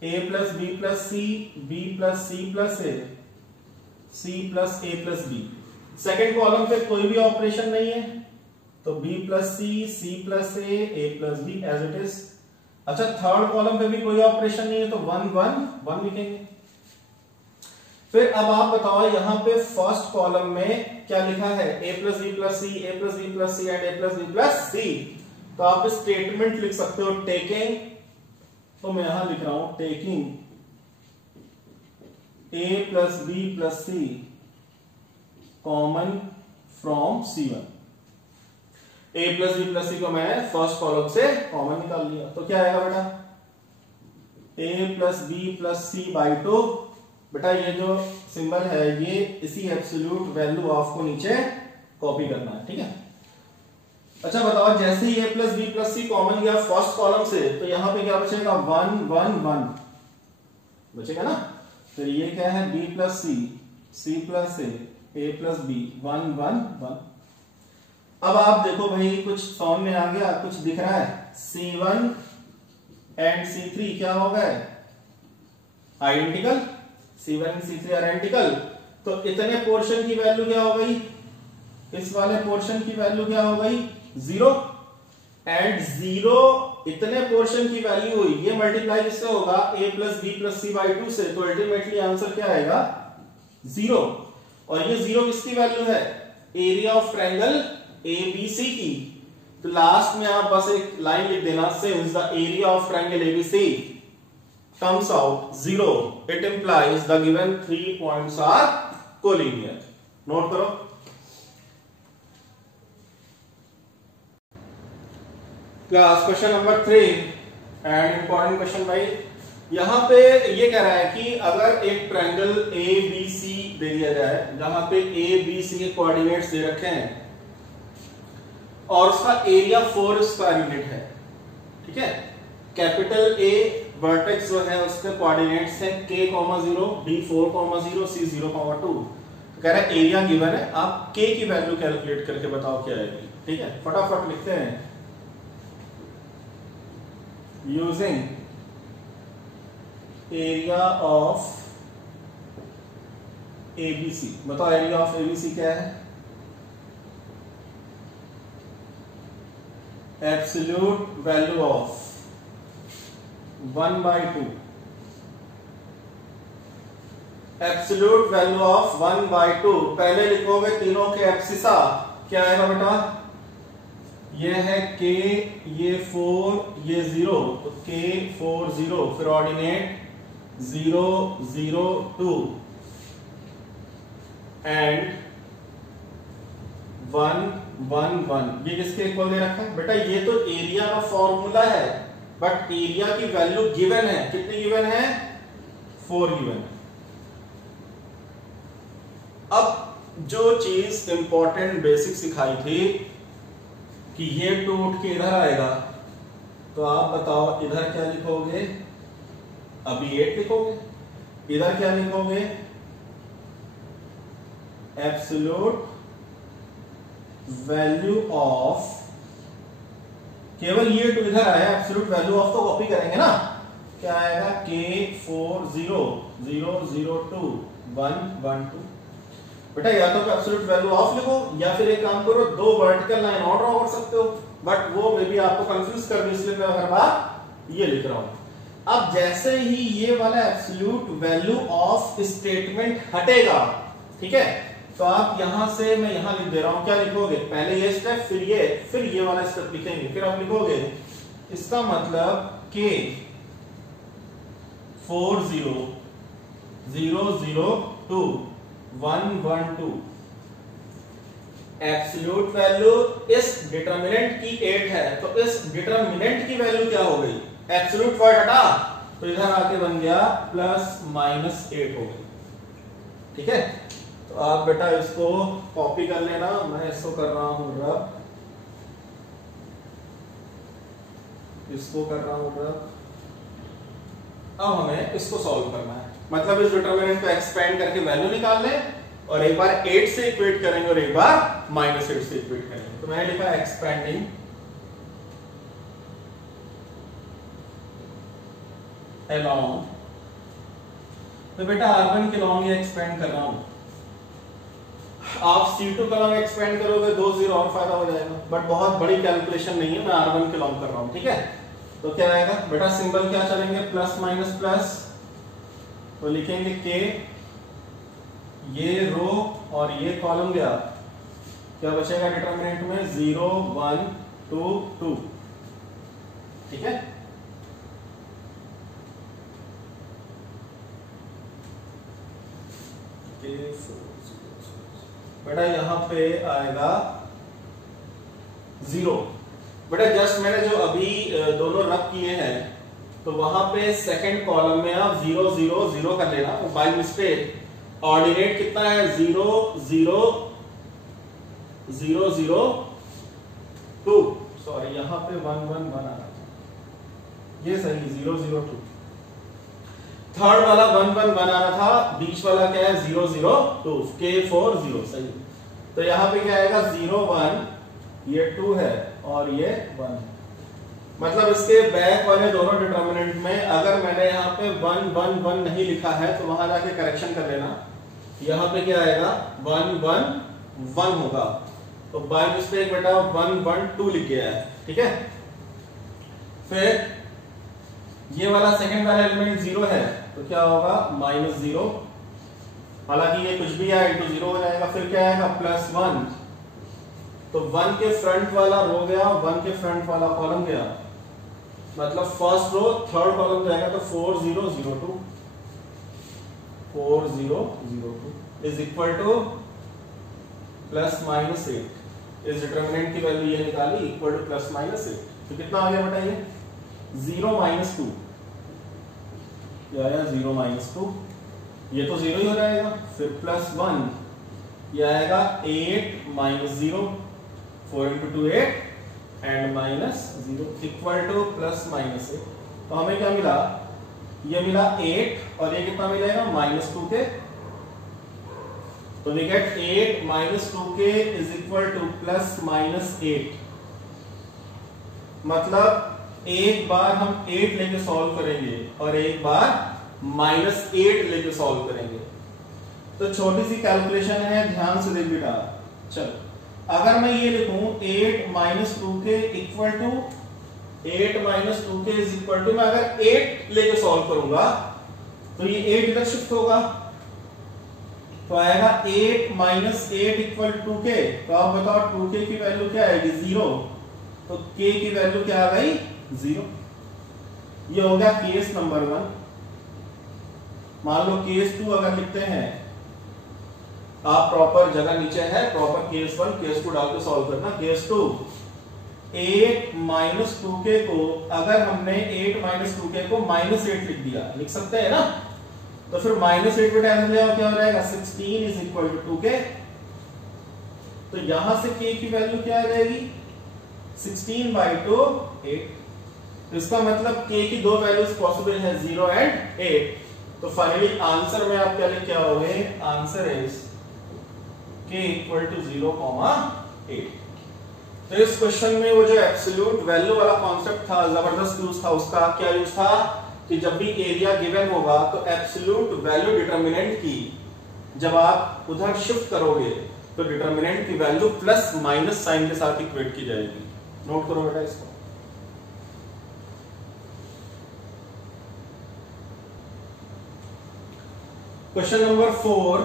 a plus B plus C, B plus C plus A, C plus A plus B. Second column पे कोई भी ऑपरेशन नहीं है तो b plus C plus A plus B as it is. अच्छा, थर्ड कॉलम पे भी कोई ऑपरेशन नहीं है तो 1 1 1 लिखेंगे। फिर अब आप बताओ यहां पे फर्स्ट कॉलम में क्या लिखा है? a plus B plus C, A plus B plus C and A plus B plus C. तो आप स्टेटमेंट लिख सकते हो टेकिंग, तो मैं यहां लिख रहा हूं taking a plus B plus C common from C1। a plus B plus C को मैं फर्स्ट कॉलम से कॉमन निकाल लिया। तो क्या आएगा बेटा? a plus B plus C by 2। बेटा ये जो सिंबल है ये इसी एब्सोल्यूट वैल्यू ऑफ को नीचे कॉपी करना है, ठीक है। अच्छा बताओ, जैसे ही a plus B plus C common गया फर्स्ट कॉलम से, तो यहां पे क्या बचेगा, 1 1 1 बचेगा ना। फिर ये क्या है, b plus C plus a plus B, 1 1 1। अब आप देखो भाई, कुछ फॉर्म में आ गया, कुछ दिख रहा है, C1 एंड C3 क्या हो गए, identical, C1 and C3 identical. तो इतने पोर्शन की वैल्यू क्या हो गई, इस वाले पोर्शन की वैल्यू क्या हो गई, 0 एंड 0 इतने पोर्शन की वैल्यू हुई, ये मल्टीप्लाई किससे होगा, a plus B plus C by 2 से, तो अल्टीमेटली आंसर क्या आएगा, 0। और ये 0 किसकी वैल्यू है, एरिया ऑफ ट्रायंगल ABC की। तो लास्ट में आप बस एक लाइन लिख देना, since the area of triangle ABC comes out 0, it implies the given 3 points are collinear। Note करो। Class question number 3 and important question भाई, यहां पे ये कह रहा है कि अगर एक ट्रायंगल ABC दे दिया जाए, जहां पे ABC के कोऑर्डिनेट्स दे रखे हैं और उसका एरिया 4 स्क्वायर यूनिट है, ठीक है। कैपिटल A वर्टेक्स जो है उसके कोऑर्डिनेट्स है k,0, B 4,0, C 0,2। कह रहा है एरिया गिवन है, आप k की वैल्यू कैलकुलेट करके बताओ क्या आएगी, ठीक है। फटाफट लिखते हैं, यूजिंग एरिया ऑफ ABC। बताओ एरिया ऑफ ABC क्या है, absolute value of 1/2, absolute value of 1/2। पहले लिखोगे तीनों के एब्सिसा, क्या आएगा बेटा, ये है k, ये 4, ये 0, तो k 4 0, फिर ऑर्डिनेट 0 0 2 एंड 1 1 1। ये किसके इक्वल दे रखा है बेटा, ये तो एरिया का फॉर्मूला है, बट एरिया की वैल्यू गिवन है, कितनी गिवन है, 4 गिवन है। अब जो चीज इंपॉर्टेंट बेसिक सिखाई थी कि ये 2 उठ के इधर आएगा, तो आप बताओ इधर क्या लिखोगे, अभी 8 लिखोगे, इधर क्या लिखोगे, एब्सोल्यूट वैल्यू ऑफ, केवल ये 2 इधर आया, एब्सोल्यूट वैल्यू ऑफ तो कॉपी करेंगे ना, क्या आएगा, k 4 0 0 0 2 1 1 2। बेटा या तो एब्सोल्यूट वैल्यू ऑफ लिखो, या फिर एक काम करो, 2 वर्टिकल लाइन और ड्रॉ कर सकते हो, बट वो मे बी आपको कंफ्यूज कर दे, इसलिए मैं हर बार ये लिख रहा हूं। अब जैसे ही ये वाला एब्सोल्यूट वैल्यू ऑफ स्टेटमेंट हटेगा, ठीक है, तो आप यहां से, मैं यहां लिख दे रहा हूं, क्या लिखोगे, पहले ये स्टेप, फिर ये वाला स्टेप लिखेंगे, फिर आप लिखोगे, इसका मतलब k 4 0 0 0 2 1 1 2, एब्सोल्यूट वैल्यू इस डिटरमिनेंट की 8 है, तो इस डिटरमिनेंट की वैल्यू क्या हो गई, एब्सोल्यूट वर्ड हटा, तो इधर आके बन गया +-8 हो गई, ठीक है। तो आप बेटा इसको कॉपी कर लेना, मैं इसको कर रहा हूं रब, इसको कर रहा हूं रब। अब हमें इसको सॉल्व करना है, मतलब इस डिटरमिनेंट को एक्सपेंड करके वैल्यू निकाल लें, और एक बार 8 से इक्वेट करेंगे और एक बार -8 से इक्वेट करेंगे। तो मैंने लिखा एक्सपेंडिंग अलोंग, तो बेटा R1 के लॉन्ग ये एक्सपेंड कर रहा हूं, आप C2 का लॉन्ग एक्सपेंड करोगे 2 0 और फायदा हो जाएगा, बट बहुत बड़ी कैलकुलेशन नहीं है, मैं R1 के लॉन्ग कर रहा हूं, ठीक है। तो क्या आएगा बेटा, सिंबल क्या चलेंगे, प्लस माइनस प्लस, तो लिखेंगे k, ये रो और ये कॉलम गया, क्या बचेगा डिटरमिनेंट में, 0 1 2 2, ठीक है। बेटा यहां पे आएगा 0। बेटा जस्ट मैंने जो अभी दोनों रब किए हैं, तो वहां पे सेकंड कॉलम में आप 0 0 0 कर लेना, बाय मिस्टेक ऑर्डिनेट कितना है, 0 0 0 0 2, सॉरी यहां पे 1 1 1 आ रहा था, ये सही 0 0 2, थर्ड वाला 1 1 1 आ रहा था, बीच वाला क्या है 0 0 2, K4 0 सही। तो यहां पे क्या आएगा 0 1, ये 2 है और ये 1 है। मतलब इसके बैक वाले दोनों डिटर्मिनेंट में अगर मैंने यहाँ पे 1 1 1 नहीं लिखा है तो वहां जाके करेक्शन कर लेना, यहाँ पे क्या आएगा 1 1 1 होगा, तो बाय मिस्टेक बेटा 1 1 2 लिख गया है, ठीक है। फिर ये वाला सेकंड वाला एलिमेंट 0 है तो क्या होगा -0, हालांकि ये कुछ भी है इंटू 0 हो जाएगा। फिर क्या आएगा +1, तो 1 के फ्रंट वाला रो गया, 1 के फ्रंट वाला कॉलम गया, मतलब फर्स्ट रो थर्ड कॉलम जाएगा तो 4 0 0 2, 4 0 0 2 इज इक्वल टू +-8। इस डिटरमिनेंट की वैल्यू ये निकाली इक्वल टू +-8, तो कितना आ गया बताइए 0 -2, क्या आया 0 -2, ये तो 0 ही हो जाएगा। फिर +1, ये आएगा 8 -0, 4 × 2 8 एंड -0 इक्वल टू +-8। तो हमें क्या मिला, ये मिला 8 और ये कितना मिलेगा -2 के, तो we get 8 -2k is equal to +-8। मतलब एक बार हम 8 लेके सॉल्व करेंगे और एक बार -8 लेके सॉल्व करेंगे। तो छोटी सी कैलकुलेशन है, ध्यान से देख बेटा। चलो अगर मैं ये लिखूं 8 - 2k equal to 8 - 2k is equal to, मैं अगर 8 लेके सॉल्व करूंगा तो ये 8 इधर शिफ्ट होगा, तो आएगा 8 - 8 इक्वल टू 2k। तो आप बताओ 2k की वैल्यू क्या आएगी 0, तो k की वैल्यू क्या आ गई 0। ये हो गया केस नंबर 1। मान लो केस 2 अगर लिखते हैं आप, प्रॉपर जगह नीचे है, प्रॉपर केस 1 केस 2 डाल के सॉल्व करना। केस 2 8 - 2k को अगर हमने 8 - 2k को -8 लिख दिया, लिख सकते हैं ना, तो फिर -8 पे टाइम ले आओ, क्या हो जाएगा 16 इज इक्वल टू 2k। तो यहां से k की वैल्यू क्या आ जाएगी 16/2 8। तो इसका मतलब k की दो वैल्यूज पॉसिबल है 0 एंड 8। तो फाइनली आंसर में आप क्या लिख के आओगे, answer is k equal to 0, 8। तो इस क्वेश्चन में वो जो एब्सोल्यूट वैल्यू वाला कॉन्सेप्ट था, जबरदस्त यूज था उसका। क्या यूज था कि जब भी एरिया गिवन होगा तो एब्सोल्यूट वैल्यू डिटरमिनेंट की जब आप उधर शिफ्ट करोगे तो डिटरमिनेंट की वैल्यू +- साइन के साथ इक्वेट की जाएगी। नोट करो बेटा इसको। Question number 4,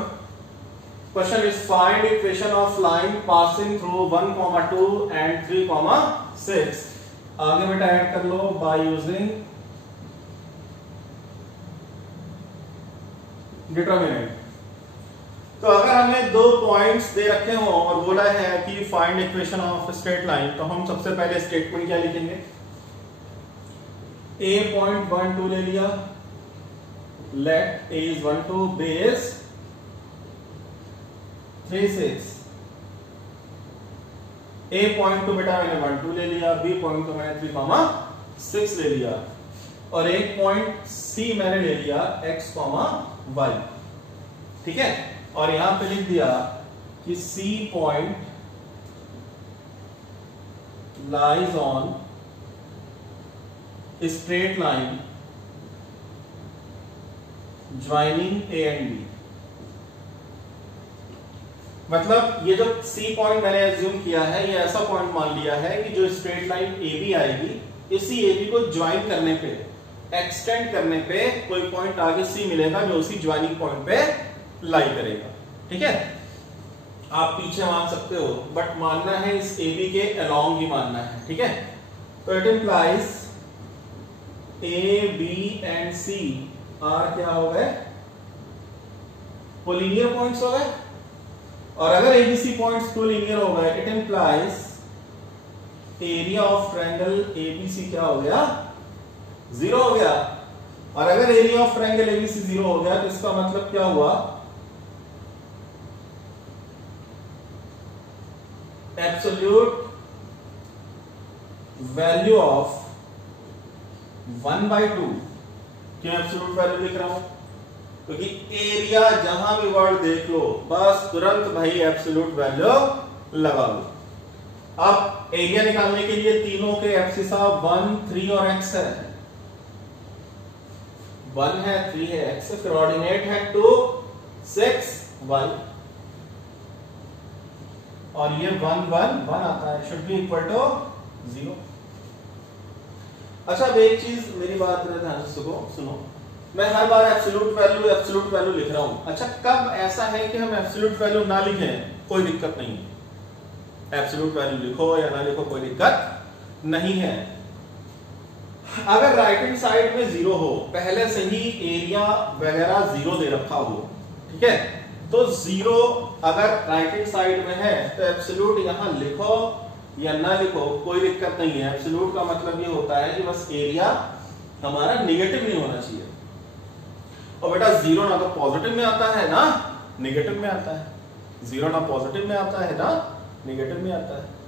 question is find equation of line passing through 1, 2 and 3, 6। आगे बेटा ऐड कर लो बाय यूजिंग डिटरमिनेंट। तो अगर हमें दो पॉइंट्स दे रखे हो और बोला है कि find equation of straight line, तो हम सबसे पहले स्टेटमेंट क्या लिखेंगे, a पॉइंट 1 2 ले लिया, let a is 1 2, b is 3 6। a point को बेटा मैंने 1 2 ले लिया, b पॉइंट को मैंने 3 6 ले लिया, और एक पॉइंट c मैंने ले लिया x y, ठीक है। और यहां पे लिख दिया कि c point lies on straight line joining a and b। मतलब ये जो c पॉइंट मैंने एज्यूम किया है, ये ऐसा पॉइंट मान लिया है कि जो स्ट्रेट लाइन AB आएगी, इसी AB को ज्वाइन करने पे, एक्सटेंड करने पे कोई पॉइंट आगे C मिलेगा जो उसी ज्वाइनिंग पॉइंट पे लाई करेगा, ठीक है। आप पीछे मान सकते हो, बट मानना है इस AB के अलोंग ही मानना है, ठीक है। तो it implies A, B and C are क्या हो गए, कोलिनियर पॉइंट्स हो गए। और अगर ABC पॉइंट्स कोलिनियर हो गए, it implies area of triangle ABC क्या हो गया 0 हो गया। और अगर एरिया ऑफ ट्रायंगल ABC 0 हो गया तो इसका मतलब क्या हुआ, एब्सोल्यूट वैल्यू ऑफ 1/2। क्यों एब्सोल्यूट वैल्यू लिख रहा हूं? क्योंकि एरिया जहां भी वर्ड देख लो बस तुरंत भाई एब्सोल्यूट वैल्यू लगा लो। अब एरिया निकालने के लिए तीनों के एब्सिसा 1, 3 और x है। 1 है, 3 है, x है, फिर ऑर्डिनेट है 2, 6, y और ये 1, 1, 1 आता है, शुड बी इक्वल टू 0। अच्छा अब एक चीज मेरी बात ध्यान से सुनो, मैं हर बार एब्सोल्यूट वैल्यू लिख रहा हूं। अच्छा कब ऐसा है कि हम एब्सोल्यूट वैल्यू ना लिखें? कोई दिक्कत नहीं है, एब्सोल्यूट वैल्यू लिखो या ना लिखो कोई दिक्कत नहीं है। अगर राइट हैंड साइड में 0 हो, पहले से ही एरिया वगैरह 0 दे रखा हो, ठीक है, तो 0 अगर राइट हैंड साइड में है तो एब्सोल्यूट यहां लिखो या ना लिखो कोई दिक्कत नहीं है। एब्सोल्यूट का मतलब ये होता है कि बस एरिया हमारा नेगेटिव नहीं होना चाहिए। और बेटा 0 ना तो पॉजिटिव में आता है ना नेगेटिव में आता है, 0 ना पॉजिटिव में आता है ना नेगेटिव में आता है।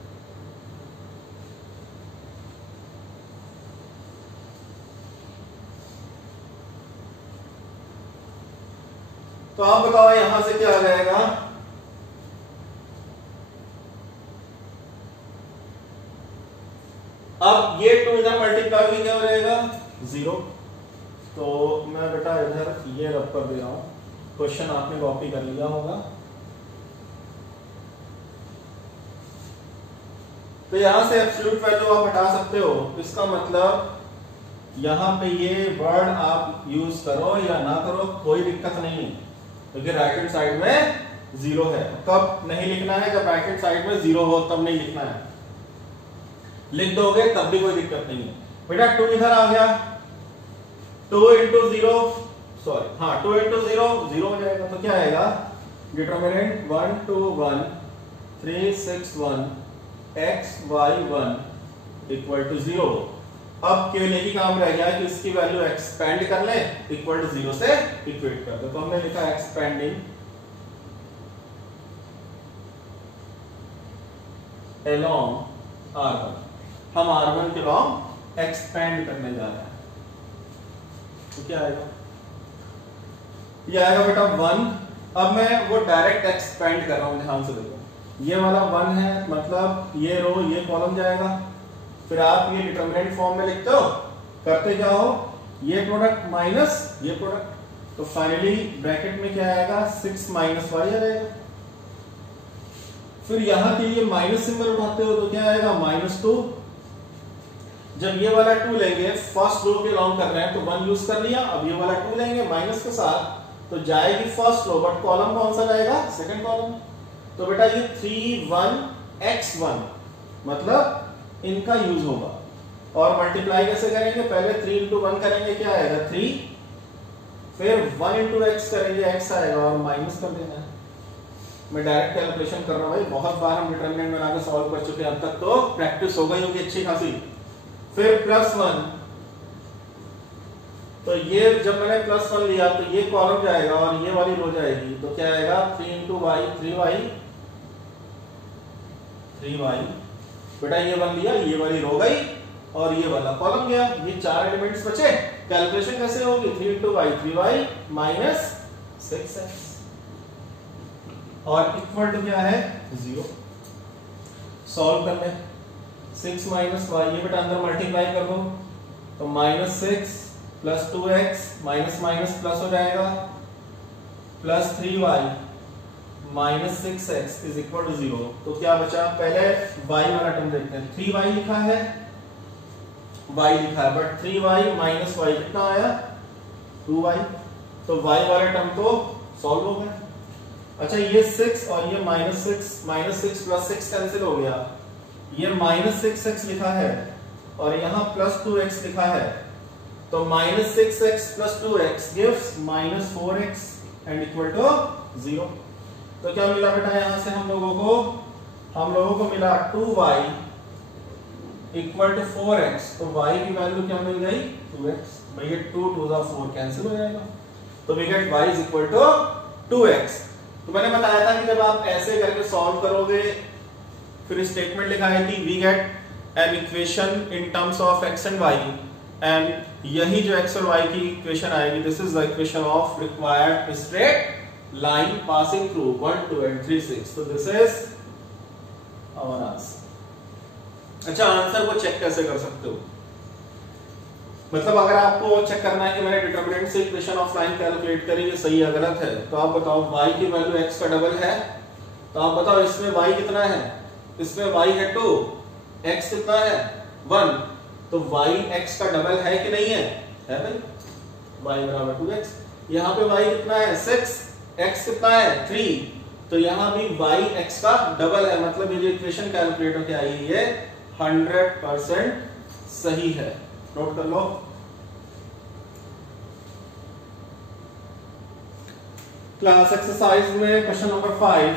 तो आप बताओ यहां से क्या आ जाएगा? अब ये 2 इधर मल्टीप्लाई भी क्या हो जाएगा? 0। तो मैं बेटा इधर ये रब कर दे रहा हूं, क्वेश्चन आपने कॉपी कर लिया होगा। तो यहां से एब्सोल्यूट वैल्यू आप हटा सकते हो, इसका मतलब यहां पे ये वर्ड आप यूज करो या ना करो कोई दिक्कत नहीं, क्योंकि राइट हैंड साइड में 0 है। कब नहीं लिखना है? जब राइट हैंड साइड में 0 हो तब नहीं लिखना है। लिख दोगे तब भी कोई दिक्कत नहीं है। बेटा 2 इधर आ गया, 2 into 0 सॉरी हाँ 2 into 0 0 हो जाएगा। तो क्या आएगा? Determinant 1, 2, 1, 3, 6, 1 x, y, 1 equal to 0। अब केवल एक ही काम रह गया कि इसकी वैल्यू एक्सपेंड कर ले, इक्वल टू 0 से इक्वेट कर दो। तो हमने लिखा एक्सपेंडिंग along R1। हम R1 के लॉन्ग एक्सपेंड करने जा रहे हैं, तो क्या आएगा? ये आएगा बेटा 1। अब मैं वो डायरेक्ट एक्सपेंड कर रहा हूं, ध्यान से देखो, ये वाला 1 है, मतलब ये रो ये कॉलम जाएगा। फिर आप ये डिटरमिनेंट फॉर्म में लिखते हो, करते क्या हो, ये प्रोडक्ट माइनस ये प्रोडक्ट, तो फाइनली ब्रैकेट में क्या आएगा? 6 माइनस y आ जाएगा। फिर यहां के लिए माइनस सिंबल उठाते हो तो क्या आएगा? -2। जब ये वाला 2 लेंगे, फर्स्ट रो के लॉन्ग कर रहे हैं तो 1 यूज कर लिया। अब ये वाला 2 लेंगे माइनस के साथ तो जाएगी फर्स्ट रो, बट कॉलम कौन सा जाएगा? Second column. तो बेटा ये 3, 1 x1 मतलब इनका यूज होगा। और मल्टीप्लाई कैसे करेंगे? पहले 3 into 1 करेंगे, क्या आएगा? 3, फिर 1 into x करेंगे, x आएगा और माइनस कर देना है। मैं डायरेक्ट कैलकुलेशन कर रहा हूं भाई, बहुत बार हम डिटरमिनेंट बना के सॉल्व कर चुके हैं, अब तक तो प्रैक्टिस हो गई होगी अच्छी खासी। फिर +1, तो ये जब मैंने +1 लिया तो ये कॉलम जाएगा और ये वाली रो जाएगी, तो क्या आएगा? 3 into y 3y। बेटा ये बन लिया, ये वाली रो गई और ये वाला कॉलम गया, ये 4 एलिमेंट्स बचे। कैलकुलेशन कैसे होगी? 3 into y 3y minus 6x और इक्वल टू क्या है? 0। सॉल्व कर ले, 6 माइनस y, ये बेटा अंदर मल्टीप्लाई कर दो तो -6 plus 2x minus minus plus हो जाएगा, plus 3y minus 6x is equal to 0। तो क्या बचा? पहले y वाला टर्म देखते हैं। 3y लिखा है, y लिखा है, बट 3y माइनस y कितना आया? 2y। तो y वाला टर्म तो सॉल्व हो गया। अच्छा ये 6 और ये -6 प्लस 6 कैंसिल हो गया, ये -6x लिखा है और यहाँ प्लस 2x लिखा है, तो -6x plus 2x gives -4x and equal to 0। तो क्या मिला बेटा यहां से हम लोगों को मिला 2y इक्वल टू 4x। तो y की वैल्यू क्या मिल गई? 2x। भाई ये 2 2 4 कैंसिल हो जाएगा, तो we get y is equal to 2x। तो मैंने बताया था कि जब आप ऐसे करके सॉल्व करोगे फिर स्टेटमेंट लिखा है कि we get an equation in terms of X and Y, and यही जो एक्स और वाई की इक्वेशन आएगी, this is the equation of required straight line passing through 1, 2 and 3, 6. तो दिस इज आवर आंसर. अच्छा, आंसर को चेक कैसे कर सकते हो? मतलब अगर आपको चेक करना है कि मैंने डिटरमिनेंट से इक्वेशन ऑफ लाइन कैलकुलेट करी, ये सही या गलत है, तो आप बताओ y की वैल्यू x का डबल है, तो आप बताओ इसमें y कितना है? इसमें y है 2, x कितना है 1, तो y x का डबल है कि नहीं है? है भाई, y बराबर 2x. यहाँ पे y कितना है 6, x कितना है 3, तो यहाँ भी y x का डबल है. मतलब ये जो इक्वेशन कैलकुलेट होकर आई है ये 100% सही है. नोट कर लो. क्लास एक्सरसाइज में क्वेश्चन नंबर 5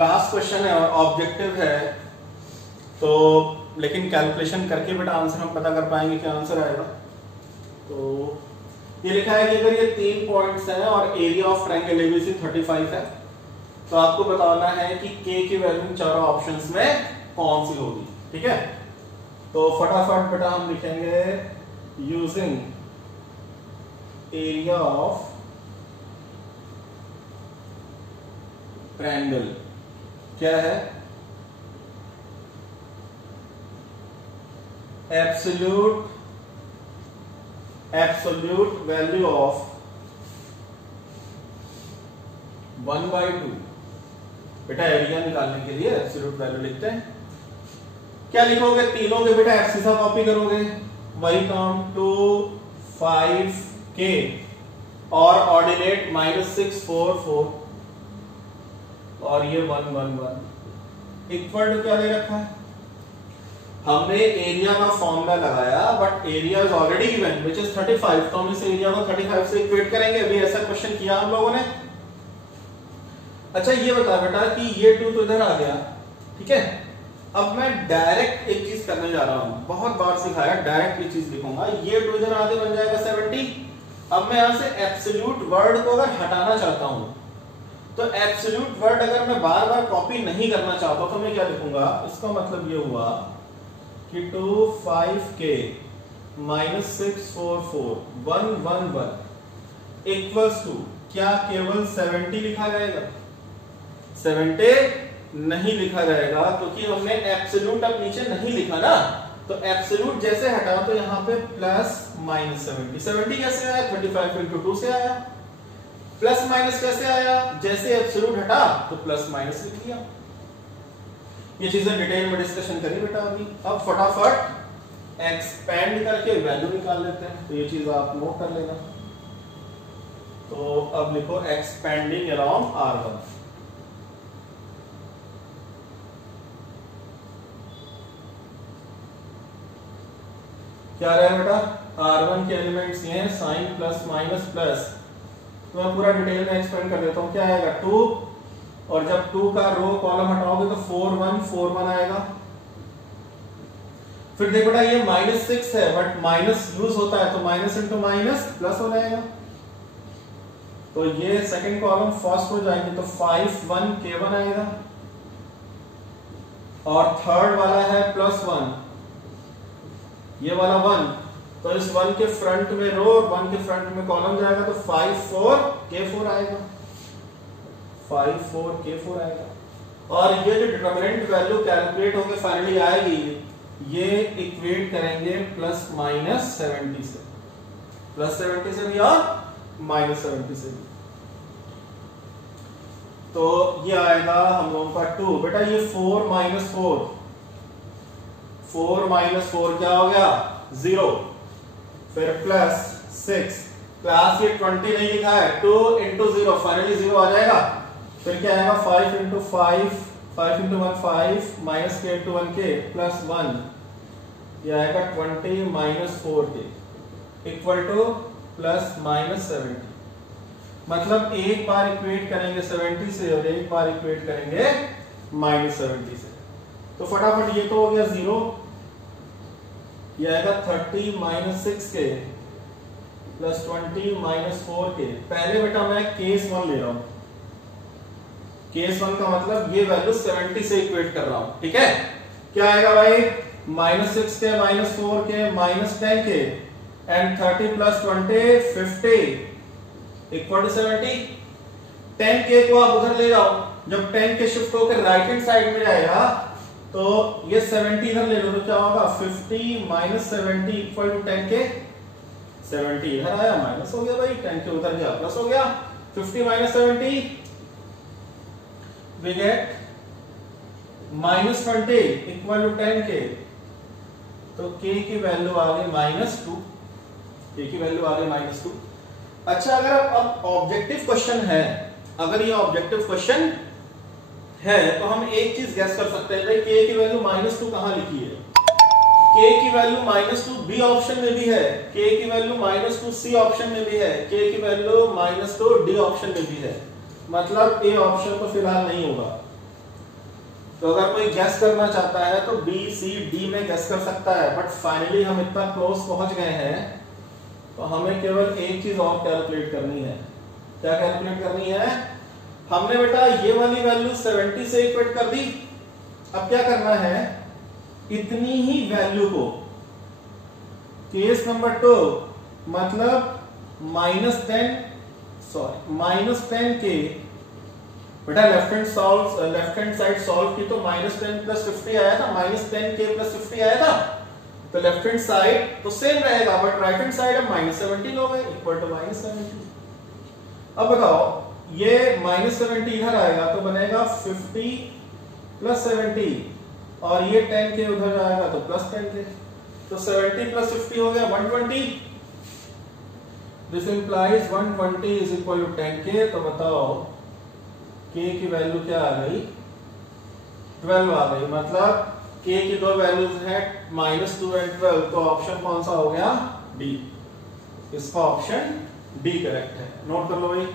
लास्ट क्वेश्चन है और ऑब्जेक्टिव है, तो लेकिन कैलकुलेशन करके बेटा आंसर हम पता कर पाएंगे क्या आंसर आएगा. तो ये लिखा है कि अगर ये 3 पॉइंट्स हैं और एरिया ऑफ ट्रायंगल एबीसी 35 है, तो आपको बताना है कि k की वैल्यू चारों ऑप्शंस में कौन सी होगी. ठीक है, तो फटाफट बेटा हम लिखेंगे यूजिंग एरिया ऑफ ट्रायंगल. क्या है? Absolute value of 1/2. बेटा एरिया निकालने के लिए एब्सोल्यूट वैल्यू लिखते हैं. क्या लिखोगे? तीनों के बेटा एफ सीधा कॉपी करोगे. वही काम 2 5 k और ऑर्डिनेट -6 4 4 और ये 1 1 1 इक्वल टू क्या ले रखा है? हमने एरिया का फॉर्मूला लगाया, but area is already given which is 35, तो हम इस एरिया को 35 से इक्वेट करेंगे. अभी ऐसा क्वेश्चन किया हम लोगों ने. अच्छा, ये बता बेटा कि ये 2 तो इधर आ गया. ठीक है, अब मैं डायरेक्ट एक चीज करने जा रहा हूं. बहुत बार सिखाया, डायरेक्ट ये चीज लिखूंगा. ये 2 इधर आगे बन जाएगा 70. अब मैं यहां से एब्सोल्यूट वर्ड को अगर हटाना चाहता हूं, तो एब्सोल्यूट वर्ड अगर मैं बार बार कॉपी नहीं करना चाहता तो मैं क्या लिखूंगा? इसका मतलब ये हुआ कि 2 5k -6 4 4 1 1 1 इक्वल्स टू क्या केवल 70 लिखा जाएगा? 70 नहीं लिखा जाएगा, क्योंकि हमने एब्सोल्यूट अब नीचे नहीं लिखा ना. तो एब्सोल्यूट जैसे हटा तो यहाँ पे प्लस माइनस 70. 70 कैसे आया? 35 into 2 से आया. प्लस माइनस कैसे आया? जैसे एब्सोल्यूट हटा तो प्लस माइनस लिख लिया. ये चीजें डिटेल में डिस्कशन करी बेटा अभी. अब फटाफट एक्सपेंड करके वैल्यू निकाल लेते हैं. तो ये चीज आप नोट कर लेना. तो अब लिखो एक्सपेंडिंग अराउंड R1. क्या रहा है बेटा? R1 के एलिमेंट्स ये हैं साइन प्लस माइनस प्लस. तो मैं पूरा डिटेल में एक्सपेंड कर देता हूं. क्या आएगा? 2, और जब 2 का रो कॉलम हटाओगे तो 4 1 4 1 आएगा. फिर देखो बेटा ये -6 है, बट माइनस यूज होता है तो माइनस इंटू माइनस प्लस हो जाएगा. तो ये सेकंड कॉलम फर्स्ट हो जाएगी, तो 5 1 k1 आएगा. और थर्ड वाला है +1, ये वाला 1, तो इस 1 के फ्रंट में रो और 1 के फ्रंट में कॉलम जाएगा, तो 5 4 k4 आएगा. 5 4 k4 आएगा. और ये जो डिटरमिनेंट वैल्यू कैलकुलेट होकर फाइनली आएगी, ये इक्वेट करेंगे प्लस माइनस 70 से. प्लस 70 से भी और माइनस 70 से भी. तो ये आएगा हम लोगों का 2. बेटा ये 4 माइनस 4, 4 माइनस 4 क्या हो गया? 0. फिर प्लस 6, क्लास ये 20 नहीं लिखा है, 2 into 0 फाइनली 0 आ जाएगा. फिर क्या आएगा? 5 into 5 5 into 1 5 minus k into 1k plus 1, ये आएगा 20 minus 4k equal two plus minus 70. मतलब एक बार इक्वेट करेंगे 70 से और एक बार इक्वेट करेंगे -70 से. तो फटाफट ये तो हो गया 0. ये आएगा 30 minus 6k plus 20 minus 4k. पहले बेटा मैं केस 1 ले रहा हूं. केस 1 का मतलब ये वैल्यू 70 से इक्वेट कर रहा हूं, ठीक है। क्या आएगा भाई, -6 के -4 के -10 के एंड 30 + 20 50 इक्वल टू 70। 10 के को आप उधर ले जाओ, जब 10 के शिफ्ट होकर राइट हैंड साइड में जाएगा तो ये 70 इधर ले लो तो क्या होगा, 50 - 70 इक्वल टू 10 के। 70 इधर आया माइनस हो गया भाई, 10 के उधर गया प्लस हो गया। 50 - 70 we get -20 equal to 10 K. तो k की वैल्यू आ गई -2, k की वैल्यू आ गई -2। अच्छा, अगर अब ऑब्जेक्टिव क्वेश्चन है, अगर ये ऑब्जेक्टिव क्वेश्चन है तो हम एक चीज गैस कर सकते हैं भाई, k की वैल्यू -2 कहां लिखी है। k की वैल्यू -2 बी ऑप्शन में भी है, k की वैल्यू -2 सी ऑप्शन में भी है, k की वैल्यू -2 डी ऑप्शन में भी है। मतलब ए ऑप्शन तो फिलहाल नहीं होगा। तो अगर कोई गैस करना चाहता है तो बी सी डी में गैस कर सकता है, बट फाइनली हम इतना क्लोज पहुंच गए हैं तो हमें केवल एक चीज और कैलकुलेट करनी है। क्या कैलकुलेट करनी है, हमने बेटा ये वाली वैल्यू 70 से इक्वेट कर दी। अब क्या करना है, इतनी ही वैल्यू को केस नंबर 2 मतलब -10 के बेटा लेफ्ट हैंड साइड सॉल्व की तो -10 + 50 आया था, -10 के + 50 आया था। तो लेफ्ट हैंड साइड तो सेम रहेगा, बट राइट हैंड साइड अब -17 हो गए इक्वल टू -70। अब बताओ, ये -70 इधर आएगा तो बनेगा 50 + 70 और ये 10 के उधर जाएगा तो +10 के। तो 70 + 50 हो गया 120। This implies 120 is equal to 10 K. तो बताओ k की वैल्यू क्या आ गई, 12 आ गई। मतलब k की दो वैल्यूज हैं -2 और 12, तो ऑप्शन कौन सा हो गया, डी। इसका ऑप्शन डी करेक्ट है। नोट कर लो भाई।